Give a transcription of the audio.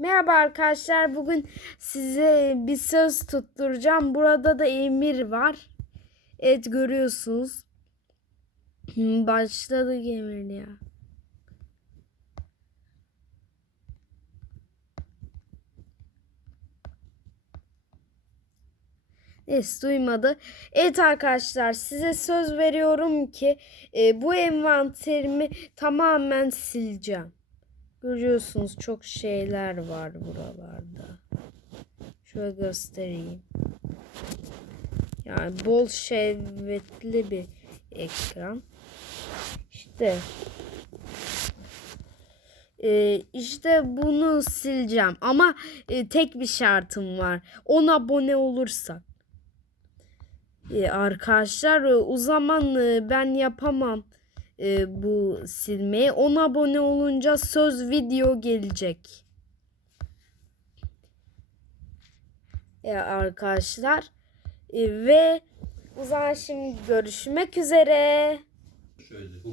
Merhaba arkadaşlar. Bugün size bir söz tutturacağım. Burada da Emir var. Evet görüyorsunuz. Başladı Emir ya. Neyse duymadı. Evet arkadaşlar size söz veriyorum ki e, bu envanterimi tamamen sileceğim. Görüyorsunuz çok şeyler var buralarda. Şöyle göstereyim. Yani bol şehvetli bir ekran. İşte e, işte bunu sileceğim ama e, tek bir şartım var. 10 abone olursak. E, arkadaşlar o zaman e, ben yapamam e, bu silmeyi. 10 abone olunca söz video gelecek. E, arkadaşlar E, ve o zaman şimdi görüşmek üzere. Şöyle